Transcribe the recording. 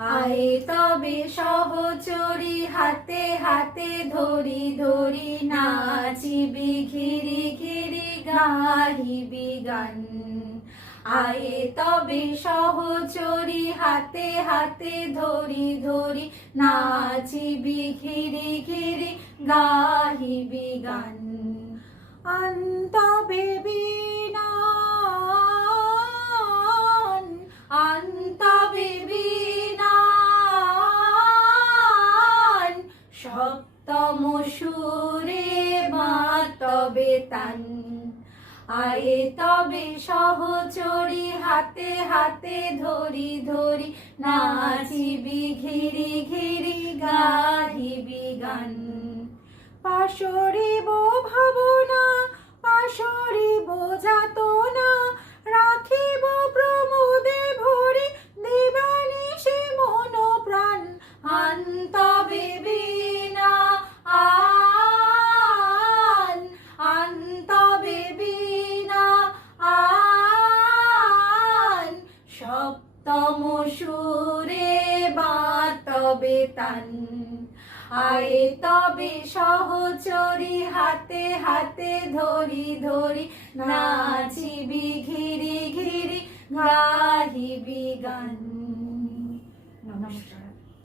আয়ে তবে সহচরি হাতে হাতে ধরি ধরি নাচিবি, ঘিরি ঘিরি গাহিবি গান। আয়ে তবে সহচরি হাতে হাতে ধরি ধরি নাচিবি, ঘিরি ঘিরি গাহিবি গান। আন্তবে বিনান আন্তবে বিনান মা মাতবে তান। আয়ে তবে সহচরি হাতে হাতে ধরি ধরি নাচিবি ঘিরি ঘিরি গাহিবি গান। পাশরিব ভাবনা সুরে বাতবে তান। আয়ে তবে সহচরি হাতে হাতে ধরি ধরি নাচিবি ঘিরি ঘিরি, গাহিবি গান। নমস্কার।